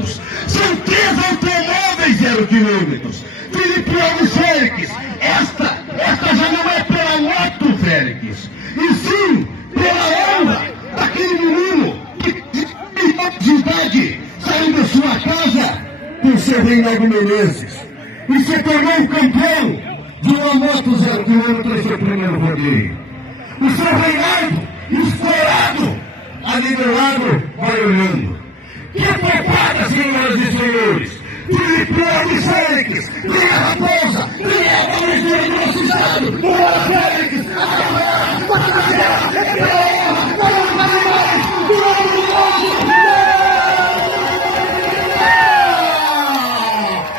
quilômetros. São 3 automóveis 0 quilômetros. Felipe Alves Félix, esta já não é pela moto, Félix, e sim pela honra daquele menino que de idade saiu da sua casa com seu Reinaldo Menezes e se tornou campeão de uma moto 0 quilômetro em seu primeiro rodeio. O seu Reinaldo, escorado, ali do lado, vai olhando. Que poupada, senhoras e senhores! Felipe Alves Félix, vem a raposa, vem a Palmeiras do nosso estado, boa Félix!